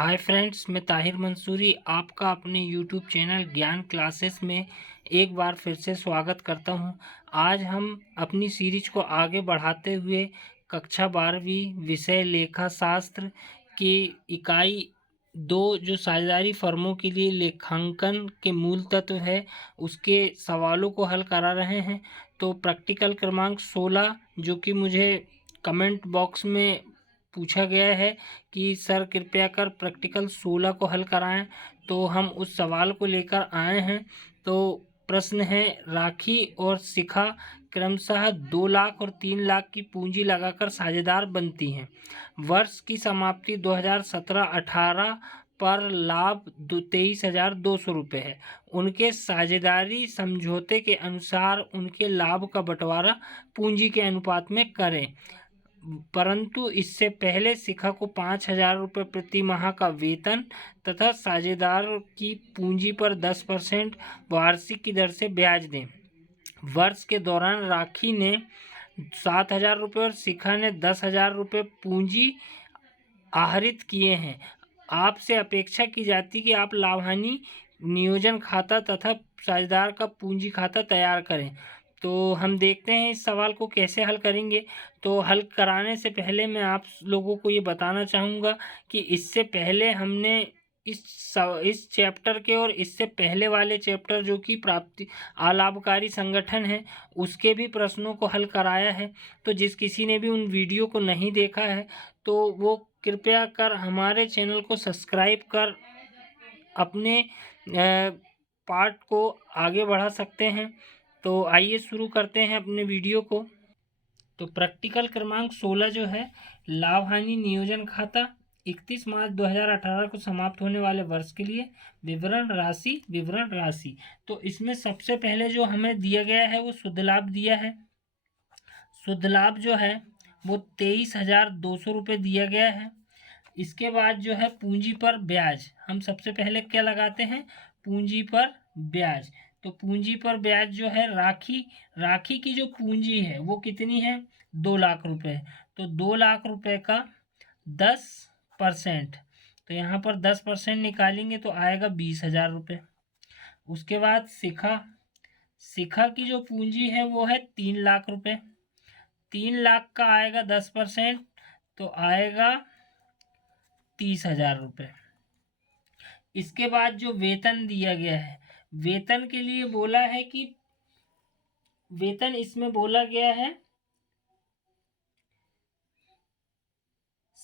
Hi friends, मैं ताहिर मंसूरी आपका अपने यूट्यूब चैनल ज्ञान क्लासेस में एक बार फिर से स्वागत करता हूं। आज हम अपनी सीरीज को आगे बढ़ाते हुए कक्षा 12वीं विषय लेखा शास्त्र की इकाई 2 जो साझेदारी फर्मों के लिए लेखांकन के मूल तत्व है उसके सवालों को हल करा रहे हैं। तो प्रैक्टिकल क्रमांक 16 जो कि मुझे कमेंट बॉक्स में पूछा गया है कि सर कृपया कर प्रैक्टिकल 16 को हल कराएं, तो हम उस सवाल को लेकर आए हैं। तो प्रश्न है, राखी और शिखा क्रमशः 2 लाख और 3 लाख की पूंजी लगाकर साझेदार बनती हैं। वर्ष की समाप्ति 2017-18 पर लाभ 23,200 रुपये है। उनके साझेदारी समझौते के अनुसार उनके लाभ का बंटवारा पूंजी के अनुपात में करें, परंतु इससे पहले शिखा को 5,000 रुपये प्रति माह का वेतन तथा साझेदार की पूंजी पर 10% वार्षिक की दर से ब्याज दें। वर्ष के दौरान राखी ने 7,000 रुपये और शिखा ने 10,000 रुपये पूंजी आहरित किए हैं। आपसे अपेक्षा की जाती कि आप लाभ-हानि नियोजन खाता तथा साझेदार का पूंजी खाता तैयार करें। तो हम देखते हैं इस सवाल को कैसे हल करेंगे। तो हल कराने से पहले मैं आप लोगों को ये बताना चाहूँगा कि इससे पहले हमने इस चैप्टर के और इससे पहले वाले चैप्टर जो कि प्राप्ति अलाभकारी संगठन है उसके भी प्रश्नों को हल कराया है। तो जिस किसी ने भी उन वीडियो को नहीं देखा है तो वो कृपया कर हमारे चैनल को सब्सक्राइब कर अपने पार्ट को आगे बढ़ा सकते हैं। तो आइए शुरू करते हैं अपने वीडियो को। तो प्रैक्टिकल क्रमांक 16 जो है, लाभ हानि नियोजन खाता 31 मार्च 2018 को समाप्त होने वाले वर्ष के लिए विवरण राशि। तो इसमें सबसे पहले जो हमें दिया गया है वो शुद्ध लाभ दिया है। शुद्ध लाभ जो है वो 23,200 रुपये दिया गया है। इसके बाद जो है पूंजी पर ब्याज, हम सबसे पहले क्या लगाते हैं, पूंजी पर ब्याज। तो पूंजी पर ब्याज जो है राखी की जो पूंजी है वो कितनी है, 2 लाख रुपए। तो 2 लाख रुपए का 10%, तो यहाँ पर 10% निकालेंगे तो आएगा 20,000 रुपये। उसके बाद शिखा की जो पूंजी है वो है 3 लाख रुपए। 3 लाख का आएगा 10%, तो आएगा 30,000 रुपये। इसके बाद जो वेतन दिया गया है, वेतन के लिए बोला है कि वेतन इसमें बोला गया है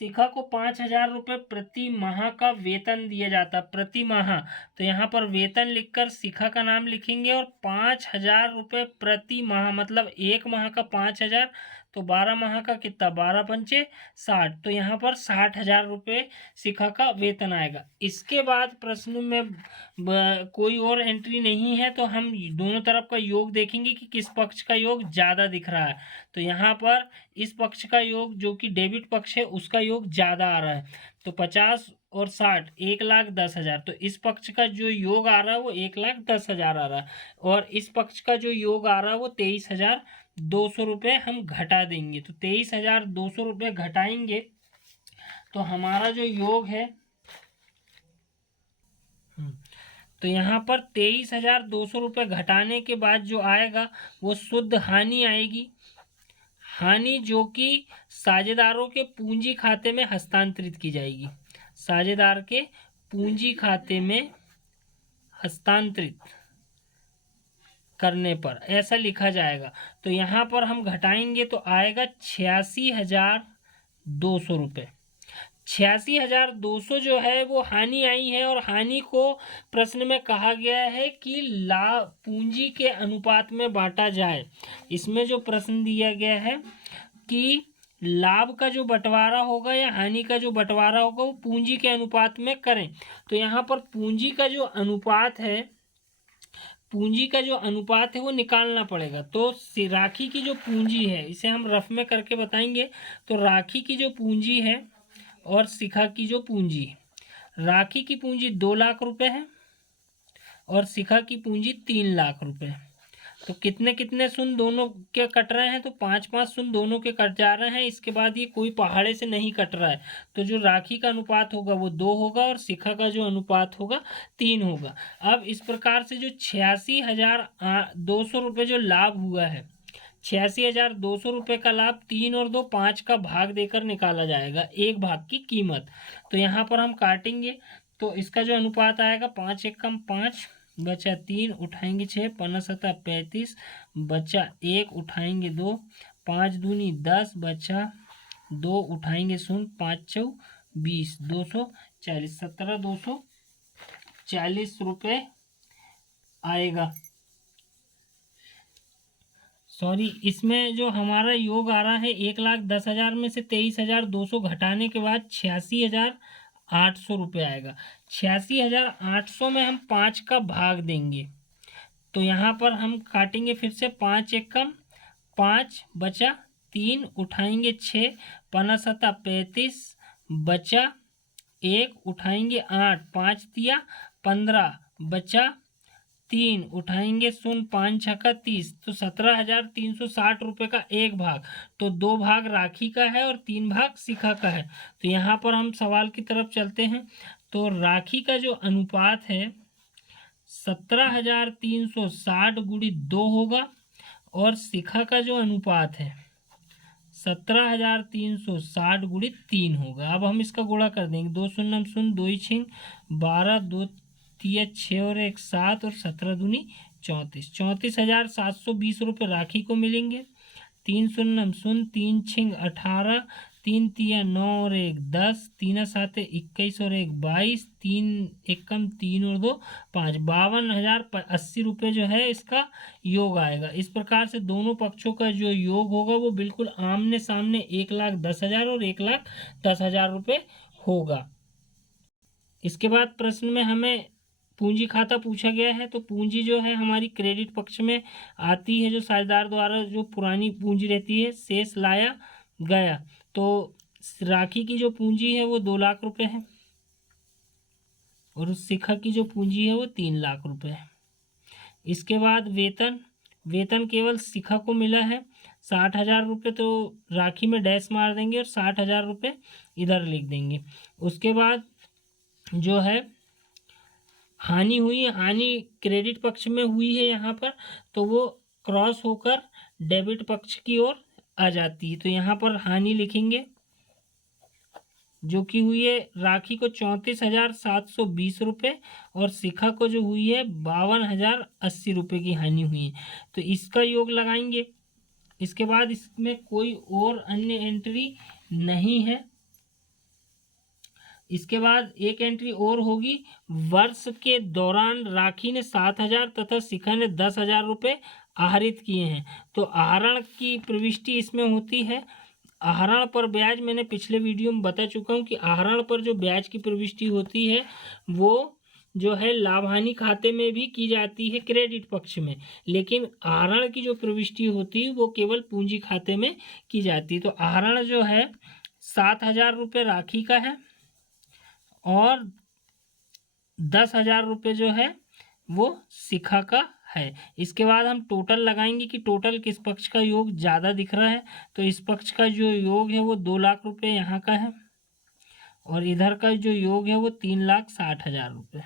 शिखा को 5,000 रुपये प्रति माह का वेतन दिया जाता प्रति माह। तो यहाँ पर वेतन लिखकर शिखा का नाम लिखेंगे और 5,000 रुपये प्रति माह, मतलब एक माह का 5,000, तो 12 माह का कितना, 12 पंचे 60, तो यहाँ पर 60,000 रुपये शिखा का वेतन आएगा। इसके बाद प्रश्न में कोई और एंट्री नहीं है, तो हम दोनों तरफ का योग देखेंगे कि किस पक्ष का योग ज़्यादा दिख रहा है। तो यहाँ पर इस पक्ष का योग जो कि डेबिट पक्ष है उसका योग ज़्यादा आ रहा है। तो 50 और 60 1,10,000, तो इस पक्ष का जो योग आ रहा है वो 1,10,000 आ रहा है, और इस पक्ष का जो योग आ रहा है वो 23,200 रुपये हम घटा देंगे। तो 23,200 रुपये घटाएंगे तो हमारा जो योग है, तो यहाँ पर 23,200 रुपये घटाने के बाद जो आएगा वो शुद्ध हानि आएगी। हानि जो कि साझेदारों के पूंजी खाते में हस्तांतरित की जाएगी, साझेदार के पूंजी खाते में हस्तांतरित करने पर ऐसा लिखा जाएगा। तो यहाँ पर हम घटाएंगे तो आएगा 86,200 रुपये। 86,200 जो है वो हानि आई है, और हानि को प्रश्न में कहा गया है कि लाभ पूंजी के अनुपात में बांटा जाए। इसमें जो प्रश्न दिया गया है कि लाभ का जो बंटवारा होगा या हानि का जो बंटवारा होगा वो पूंजी के अनुपात में करें। तो यहाँ पर पूंजी का जो अनुपात है वो निकालना पड़ेगा। तो राखी की जो पूंजी है, इसे हम रफ में करके बताएंगे। तो राखी की जो पूंजी है और शिखा की जो पूंजी, राखी की पूंजी 2 लाख रुपए है और शिखा की पूंजी 3 लाख रुपए है। तो कितने कितने शून्य दोनों के कट रहे हैं, तो 5-5 शून्य दोनों के कट जा रहे हैं। इसके बाद ये कोई पहाड़े से नहीं कट रहा है, तो जो राखी का अनुपात होगा वो 2 होगा और शिखा का जो अनुपात होगा 3 होगा। अब इस प्रकार से जो 86,200 रुपये जो लाभ हुआ है, 86,200 रुपये का लाभ 3 और 2 5 का भाग देकर निकाला जाएगा, एक भाग की कीमत। तो यहाँ पर हम काटेंगे, तो इसका जो अनुपात आएगा 5 एकम 5 बचा 3 उठाएंगे 6 15 7 35 बचा 1 उठाएंगे 2 5 दूनी 10 बचा 2 उठाएंगे 0 5 चौ 20 240 17,240 रुपये आएगा। सॉरी, इसमें जो हमारा योग आ रहा है 1,10,000 में से 23,200 घटाने के बाद 86,800 रुपये आएगा। 86,800 में हम 5 का भाग देंगे, तो यहाँ पर हम काटेंगे फिर से 5 एकम 5 बचा 3 उठाएंगे 6 15 7 35 बचा 1 उठाएंगे 8 5 दिया 15 बचा 3 उठाएंगे 0 5 छक्का 30, तो 17,360 रुपये का एक भाग। तो 2 भाग राखी का है और 3 भाग शिखा का है। तो यहाँ पर हम सवाल की तरफ चलते हैं। तो राखी का जो अनुपात है 17,360 गुणि 2 होगा और शिखा का जो अनुपात है 17,360 गुणि 3 होगा। अब हम इसका गुणा कर देंगे, 2 शून्य 0 2 छिंग 12 2 तिया 6 और 1 7 और 17 दूनी 34, 34,720 रुपये राखी को मिलेंगे। 3 शून्य 0 3 छिंग 18 3 तिया 9 और 1 10 3 7 21 और 1 22 3 एकम 3 और 2 5 52,080 रुपये जो है इसका योग आएगा। इस प्रकार से दोनों पक्षों का जो योग होगा वो बिल्कुल आमने सामने 1,10,000 और 1,10,000 रुपये होगा। इसके बाद प्रश्न में हमें पूंजी खाता पूछा गया है। तो पूंजी जो है हमारी क्रेडिट पक्ष में आती है, जो साझेदार द्वारा जो पुरानी पूंजी रहती है शेष लाया गया। तो राखी की जो पूंजी है वो 2 लाख रुपए है और उस शिखा की जो पूंजी है वो 3 लाख रुपए है। इसके बाद वेतन केवल शिखा को मिला है 60,000 रुपये, तो राखी में डैश मार देंगे और 60,000 रुपये इधर लिख देंगे। उसके बाद जो है हानि हुई, हानि क्रेडिट पक्ष में हुई है यहाँ पर, तो वो क्रॉस होकर डेबिट पक्ष की ओर आ जाती है। तो यहाँ पर हानि लिखेंगे जो कि हुई है राखी को 34,720 रुपये और शिखा को जो हुई है 52,080 रुपये की हानि हुई है। तो इसका योग लगाएंगे। इसके बाद इसमें कोई और अन्य एंट्री नहीं है। इसके बाद एक एंट्री और होगी, वर्ष के दौरान राखी ने 7,000 तथा शिखा ने 10,000 रुपये आहरित किए हैं। तो आहरण की प्रविष्टि इसमें होती है। आहरण पर ब्याज मैंने पिछले वीडियो में बता चुका हूँ कि आहरण पर जो ब्याज की प्रविष्टि होती है वो जो है लाभ हानि खाते में भी की जाती है क्रेडिट पक्ष में, लेकिन आहरण की जो प्रविष्टि होती है वो केवल पूंजी खाते में की जाती है। तो आहरण जो है 7,000 रुपये राखी का है और 10,000 रुपये जो है वो शिखा का है। इसके बाद हम टोटल लगाएंगे कि टोटल किस पक्ष का योग ज़्यादा दिख रहा है। तो इस पक्ष का जो योग है वो 2 लाख रुपये यहाँ का है और इधर का जो योग है वो 3,60,000 रुपये।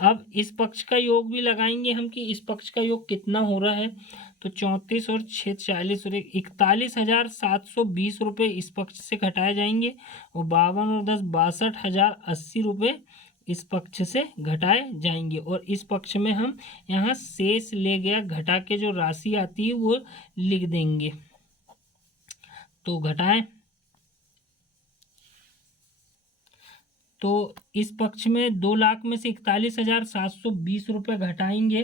अब इस पक्ष का योग भी लगाएंगे हम कि इस पक्ष का योग कितना हो रहा है। तो 34 और 6 40 और 41,720 रुपये इस पक्ष से घटाए जाएंगे और 52 और 10 62,080 रुपये इस पक्ष से घटाए जाएंगे। और इस पक्ष में हम यहाँ शेष ले गया घटा के जो राशि आती है वो लिख देंगे। तो घटाएं, तो इस पक्ष में 2 लाख में से 41,720 रुपये घटाएंगे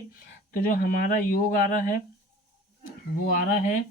तो जो हमारा योग आ रहा है वो आ रहा है,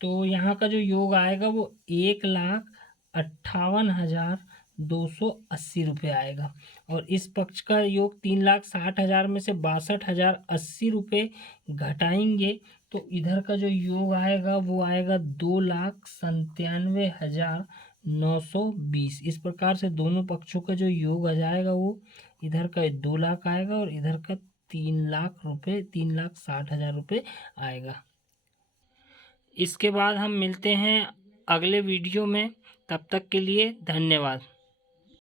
तो यहाँ का जो योग आएगा वो 1,58,280 रुपये आएगा। और इस पक्ष का योग 3,60,000 में से 62,080 रुपये घटाएंगे तो इधर का जो योग आएगा वो आएगा 2,97,920। इस प्रकार से दोनों पक्षों का जो योग आ जाएगा वो इधर का 2 लाख आएगा और इधर का 3,00,000 रुपये, 3,60,000 रुपये आएगा। इसके बाद हम मिलते हैं अगले वीडियो में, तब तक के लिए धन्यवाद।